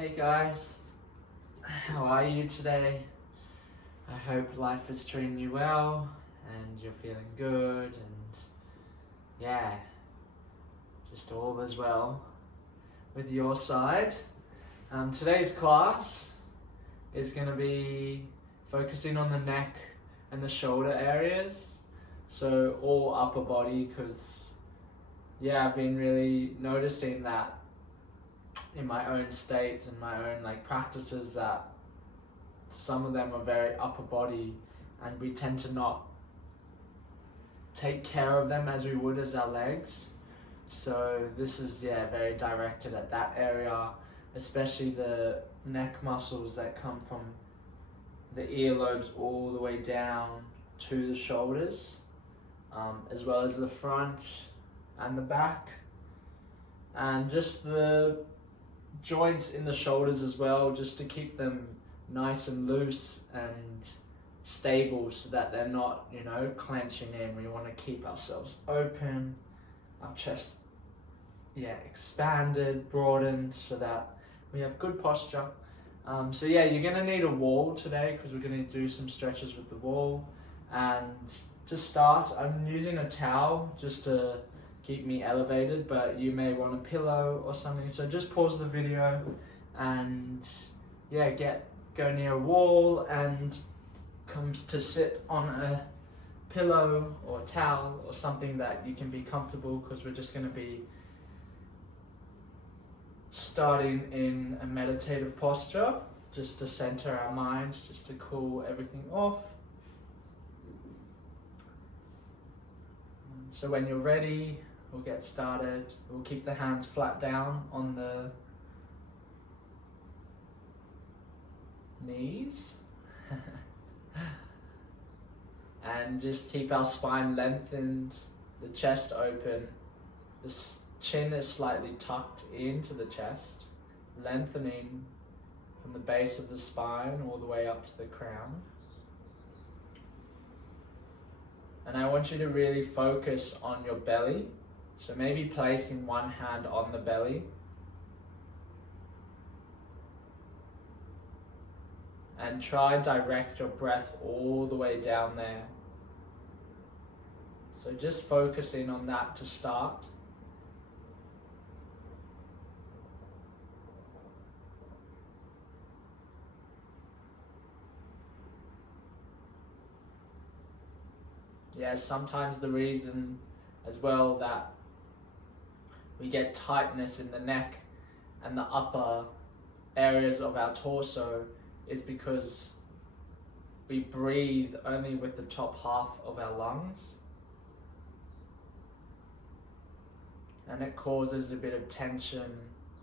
Hey guys, how are you today? I hope life is treating you well and you're feeling good and yeah, just all is well with your side. Today's class is going to be focusing on the neck and the shoulder areas, so all upper body, because I've been really noticing that in my own state and my own practices that some of them are very upper body and we tend to not take care of them as we would as our legs. So this is very directed at that area, especially the neck muscles that come from the earlobes all the way down to the shoulders, as well as the front and the back, and just the joints in the shoulders as well, just to keep them nice and loose and stable so that they're not, clenching in. We want to keep ourselves open, our chest expanded, broadened, so that we have good posture. You're going to need a wall today because we're going to do some stretches with the wall. And to start, I'm using a towel just to keep me elevated, but you may want a pillow or something. So just pause the video and go near a wall and comes to sit on a pillow or a towel or something that you can be comfortable, because we're just going to be starting in a meditative posture just to center our minds, just to cool everything off. So when you're ready, we'll get started. We'll keep the hands flat down on the knees and just keep our spine lengthened, the chest open, the chin is slightly tucked into the chest, lengthening from the base of the spine all the way up to the crown. And I want you to really focus on your belly. So maybe placing one hand on the belly and try direct your breath all the way down there. So just focusing on that to start. Sometimes the reason as well that we get tightness in the neck and the upper areas of our torso is because we breathe only with the top half of our lungs, and it causes a bit of tension,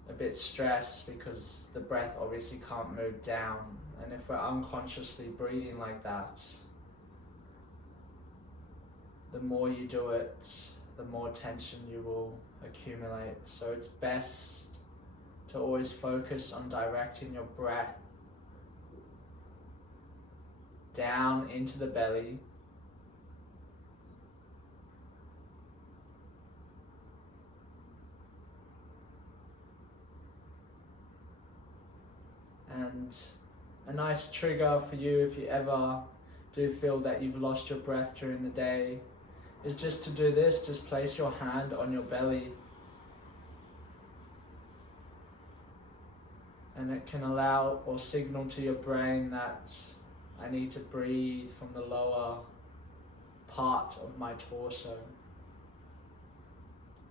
a bit stress, because the breath obviously can't move down. And if we're unconsciously breathing like that, the more you do it, the more tension you will accumulate. So it's best to always focus on directing your breath down into the belly, and a nice trigger for you if you ever do feel that you've lost your breath during the day is just to do this. Just place your hand on your belly, and it can allow or signal to your brain that I need to breathe from the lower part of my torso.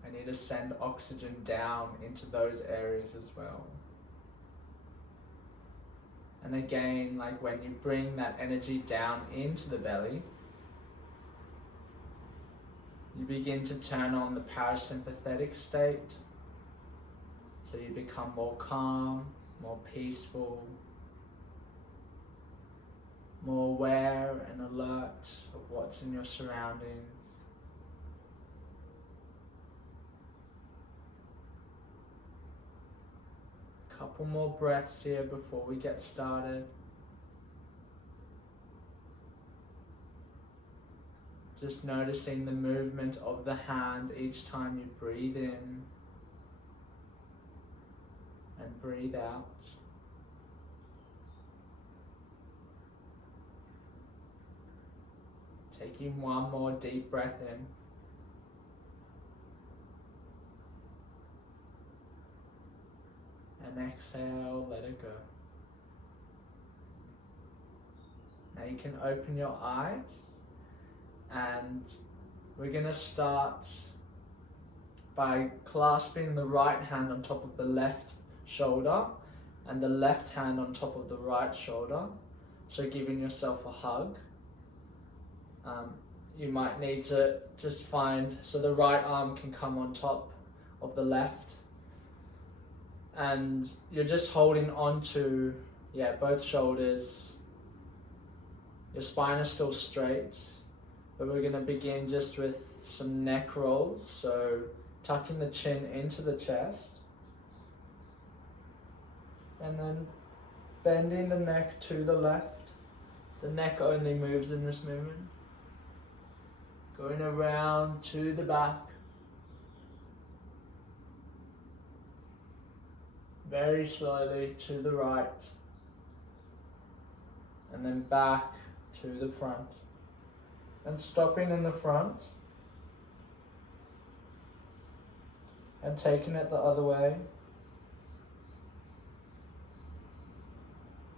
I need to send oxygen down into those areas as well. And again, when you bring that energy down into the belly, you begin to turn on the parasympathetic state. So you become more calm, more peaceful, more aware and alert of what's in your surroundings. Couple more breaths here before we get started. Just noticing the movement of the hand each time you breathe in, and breathe out. Taking one more deep breath in. And exhale, let it go. Now you can open your eyes, and we're going to start by clasping the right hand on top of the left shoulder and the left hand on top of the right shoulder. So giving yourself a hug. You might need to just find, so the right arm can come on top of the left. And you're just holding on to, both shoulders. Your spine is still straight, but we're going to begin just with some neck rolls. So tucking the chin into the chest. And then bending the neck to the left. The neck only moves in this movement. Going around to the back. Very slowly to the right. And then back to the front. And stopping in the front. And taking it the other way.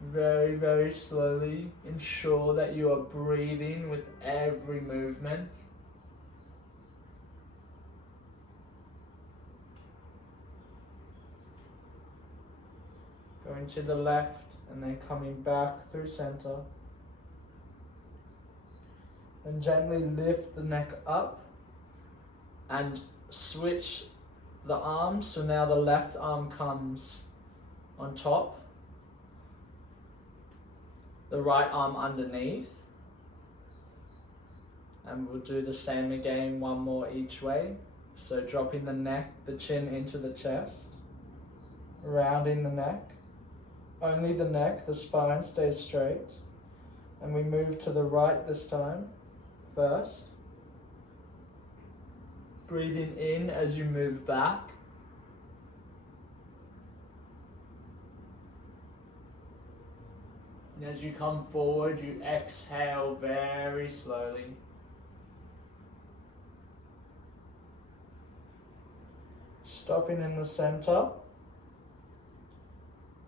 Very, very slowly. Ensure that you are breathing with every movement. Going to the left and then coming back through center. And gently lift the neck up and switch the arms. So now the left arm comes on top. The right arm underneath. And we'll do the same again, one more each way. So dropping the neck, the chin into the chest. Rounding the neck. Only the neck, the spine stays straight. And we move to the right this time, first. Breathing in as you move back. And as you come forward, you exhale very slowly. Stopping in the center.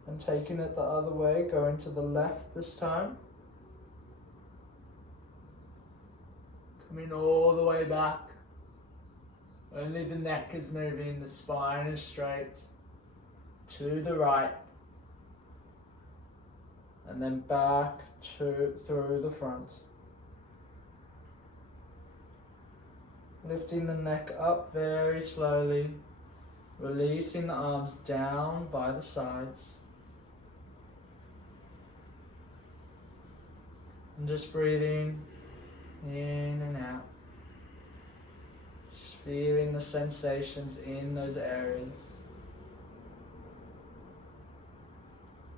And taking it the other way, going to the left this time. Coming all the way back. Only the neck is moving, the spine is straight. To the right. And then back through the front. Lifting the neck up very slowly. Releasing the arms down by the sides. And just breathing in and out. Just feeling the sensations in those areas.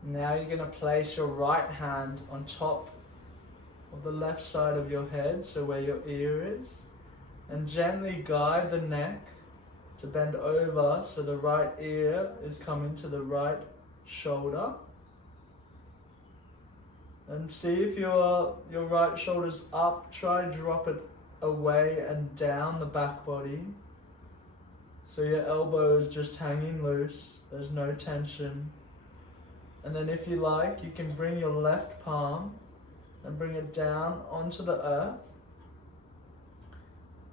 Now you're going to place your right hand on top of the left side of your head, so where your ear is, and gently guide the neck to bend over so the right ear is coming to the right shoulder. And see if your right shoulder's up, try drop it away and down the back body. So your elbow is just hanging loose, there's no tension. And then if you like, you can bring your left palm and bring it down onto the earth.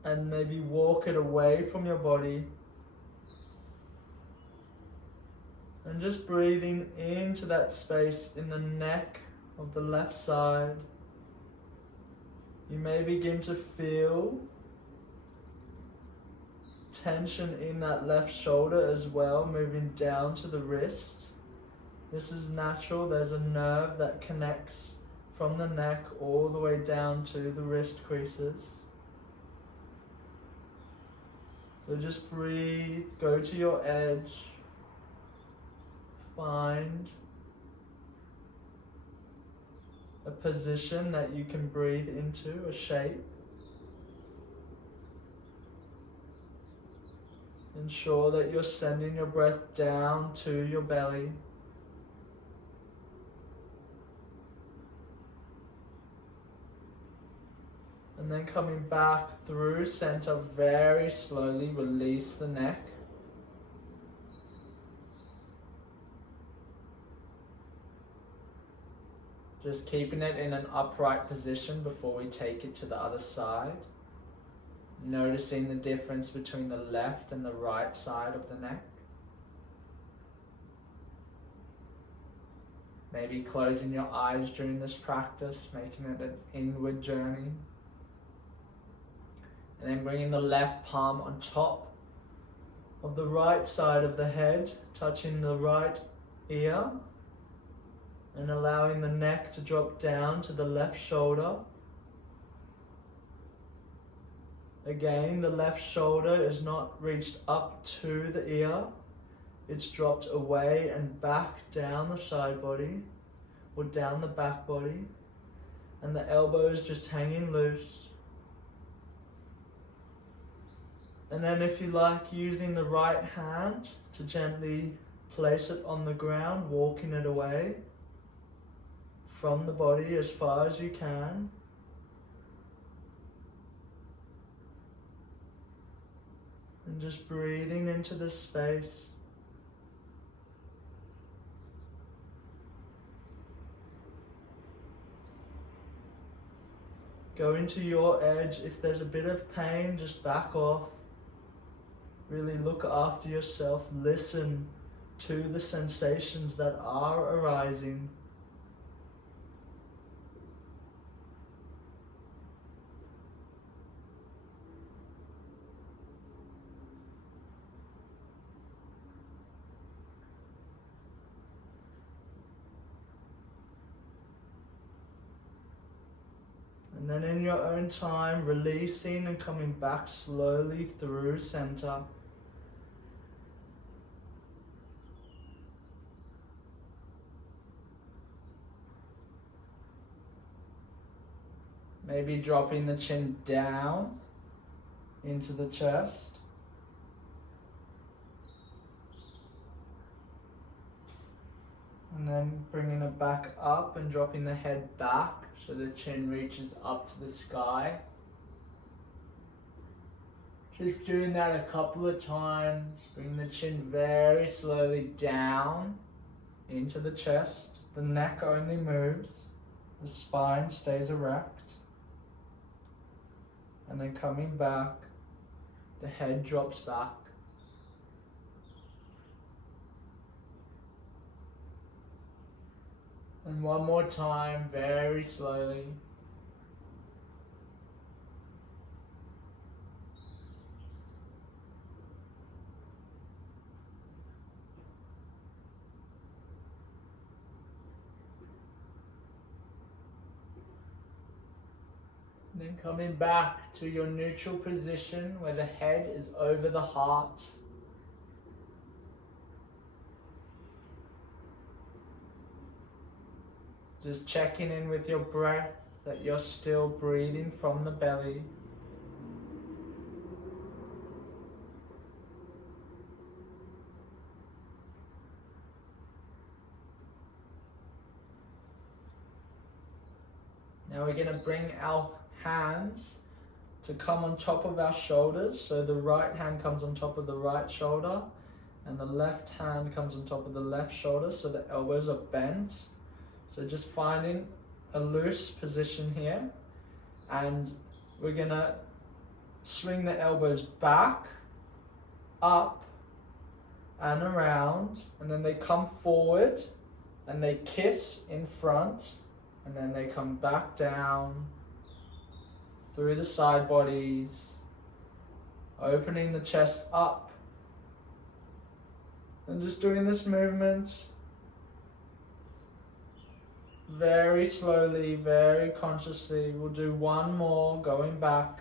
And maybe walk it away from your body. And just breathing into that space in the neck of the left side. You may begin to feel tension in that left shoulder as well, moving down to the wrist. This is natural. There's a nerve that connects from the neck all the way down to the wrist creases. So just breathe, go to your edge, find a position that you can breathe into, a shape. Ensure that you're sending your breath down to your belly. And then coming back through center, very slowly release the neck. Just keeping it in an upright position before we take it to the other side. Noticing the difference between the left and the right side of the neck. Maybe closing your eyes during this practice, making it an inward journey. And then bringing the left palm on top of the right side of the head, touching the right ear, and allowing the neck to drop down to the left shoulder. Again, the left shoulder is not reached up to the ear. It's dropped away and back down the side body or down the back body. And the elbow is just hanging loose. And then if you like, using the right hand to gently place it on the ground, walking it away from the body as far as you can. And just breathing into this space. Go into your edge. If there's a bit of pain, just back off. Really look after yourself. Listen to the sensations that are arising. And then in your own time, releasing and coming back slowly through center. Maybe dropping the chin down into the chest. And then bringing it back up and dropping the head back so the chin reaches up to the sky. Just doing that a couple of times. Bring the chin very slowly down into the chest. The neck only moves. The spine stays erect. And then coming back, the head drops back. And one more time, very slowly. And then coming back to your neutral position where the head is over the heart. Just checking in with your breath, that you're still breathing from the belly. Now we're going to bring our hands to come on top of our shoulders. So the right hand comes on top of the right shoulder and the left hand comes on top of the left shoulder, so the elbows are bent. So just finding a loose position here, and we're gonna swing the elbows back, up and around, and then they come forward and they kiss in front, and then they come back down through the side bodies, opening the chest up, and just doing this movement very slowly, very consciously. We'll do one more, going back.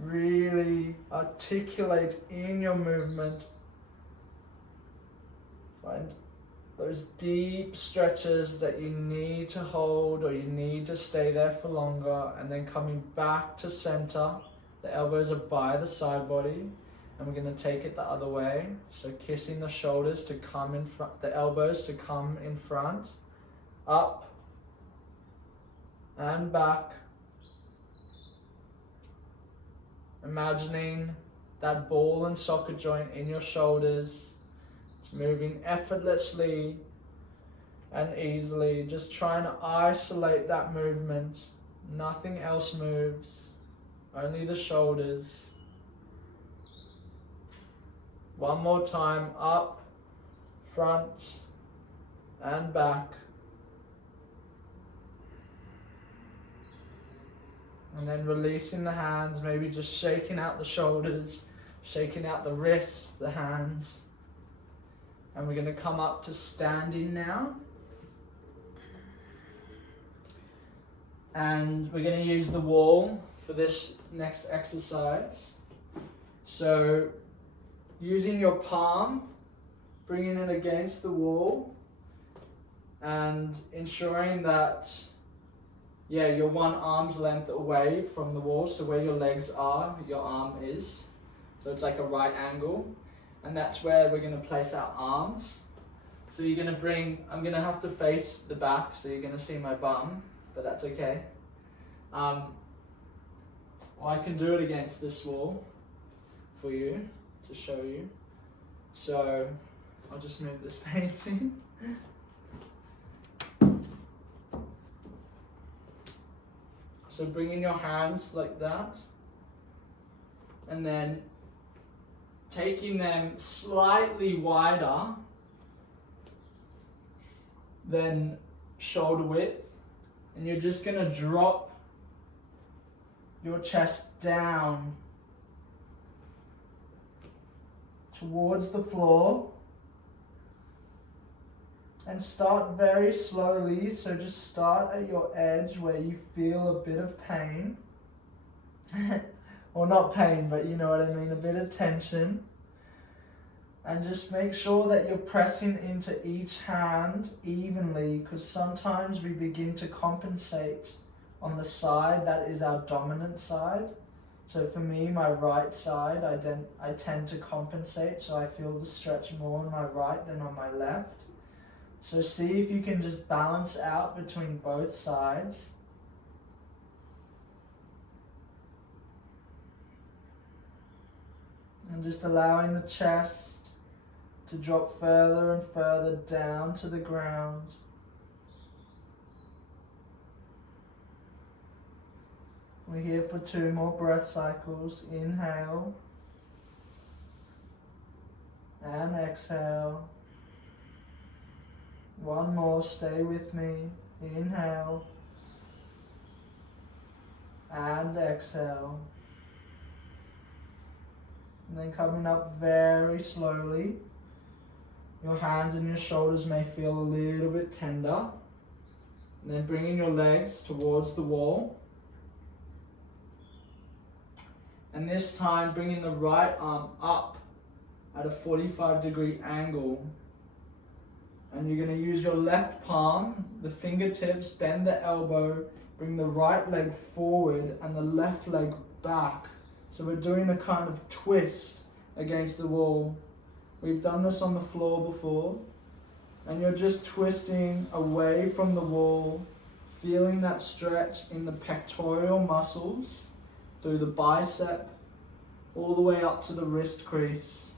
Really articulate in your movement. Find those deep stretches that you need to hold or you need to stay there for longer, and then coming back to center The elbows are by the side body, and we're going to take it the other way. So kissing the shoulders to come in front, the elbows to come in front, up and back. Imagining that ball and socket joint in your shoulders. It's moving effortlessly and easily, just trying to isolate that movement. Nothing else moves, only the shoulders. One more time, up, front, and back. And then releasing the hands, maybe just shaking out the shoulders, shaking out the wrists, the hands. And we're going to come up to standing now. And we're going to use the wall for this next exercise. So using your palm, bringing it against the wall, and ensuring that you're one arm's length away from the wall, so where your legs are, your arm is. So it's like a right angle, and that's where we're going to place our arms. So you're going to bring, I'm going to have to face the back, so you're going to see my bum, but that's okay. Well, I can do it against this wall for you, to show you. So I'll just move this painting. So bringing your hands like that, and then taking them slightly wider than shoulder width, and you're just going to drop your chest down towards the floor, and start very slowly. So just start at your edge where you feel a bit of pain. Or not pain, but you know what I mean, a bit of tension. And just make sure that you're pressing into each hand evenly, because sometimes we begin to compensate on the side that is our dominant side. So for me, my right side, I tend to compensate, so I feel the stretch more on my right than on my left. So see if you can just balance out between both sides. And just allowing the chest to drop further and further down to the ground. We're here for 2 more breath cycles. Inhale and exhale. 1 more, stay with me. Inhale and exhale. And then coming up very slowly. Your hands and your shoulders may feel a little bit tender. And then bringing your legs towards the wall. And this time bringing the right arm up at a 45-degree angle. And you're going to use your left palm, the fingertips, bend the elbow, bring the right leg forward and the left leg back. So we're doing a kind of twist against the wall. We've done this on the floor before. And you're just twisting away from the wall, feeling that stretch in the pectoral muscles, through the bicep, all the way up to the wrist crease.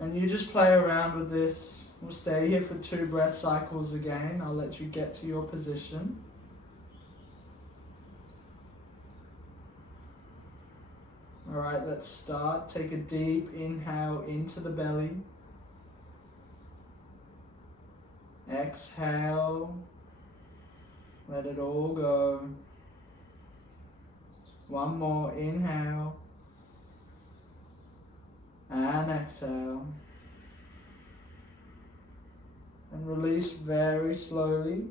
And you just play around with this. We'll stay here for 2 breath cycles again. I'll let you get to your position. All right, let's start. Take a deep inhale into the belly. Exhale. Let it all go. 1 more, inhale. And exhale. And release very slowly.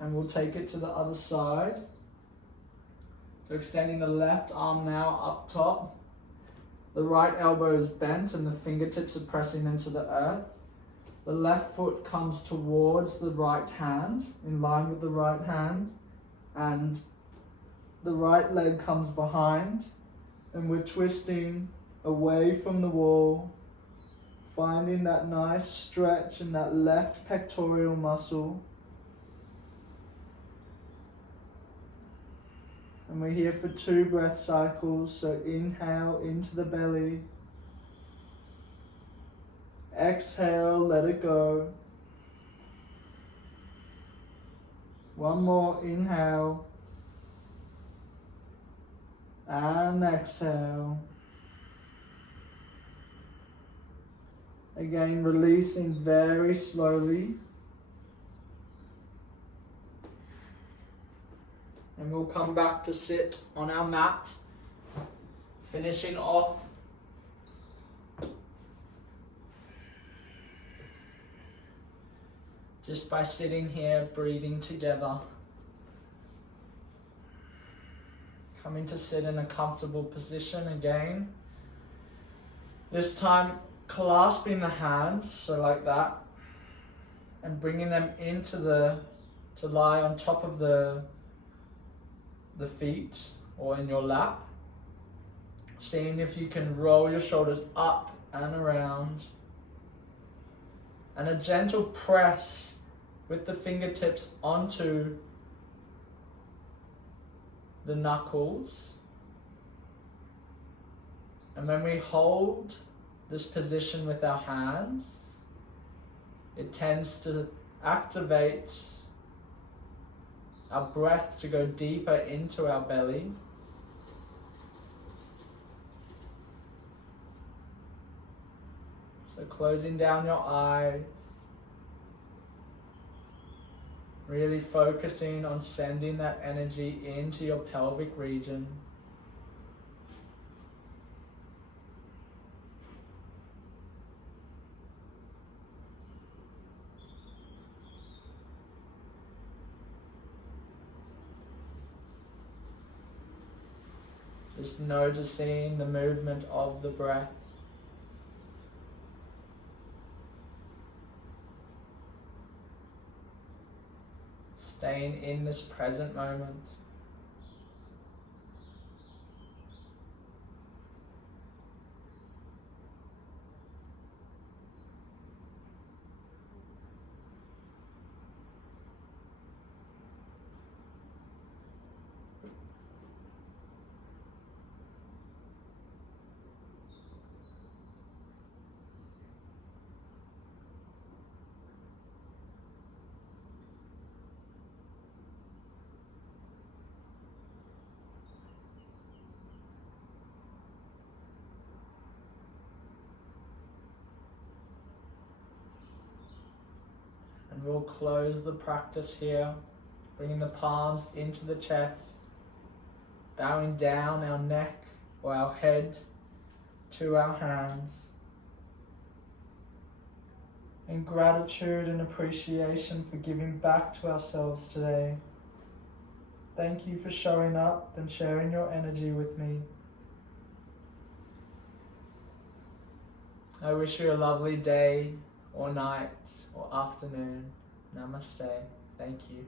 And we'll take it to the other side. So extending the left arm now up top. The right elbow is bent and the fingertips are pressing into the earth. The left foot comes towards the right hand, in line with the right hand. And the right leg comes behind and we're twisting away from the wall, finding that nice stretch in that left pectoral muscle. And we're here for 2 breath cycles, so inhale into the belly. Exhale, let it go. One more, inhale. And exhale. Again, releasing very slowly. And we'll come back to sit on our mat, finishing off just by sitting here, breathing together. Coming to sit in a comfortable position again. This time, clasping the hands, so like that, and bringing them to lie on top of the feet or in your lap. Seeing if you can roll your shoulders up and around. And a gentle press with the fingertips onto the knuckles. And when we hold this position with our hands, it tends to activate our breath to go deeper into our belly. So closing down your eyes, really focusing on sending that energy into your pelvic region. Just noticing the movement of the breath. Staying in this present moment. And we'll close the practice here, bringing the palms into the chest, bowing down our neck or our head to our hands. In gratitude and appreciation for giving back to ourselves today. Thank you for showing up and sharing your energy with me. I wish you a lovely day or night or afternoon. Namaste. Thank you.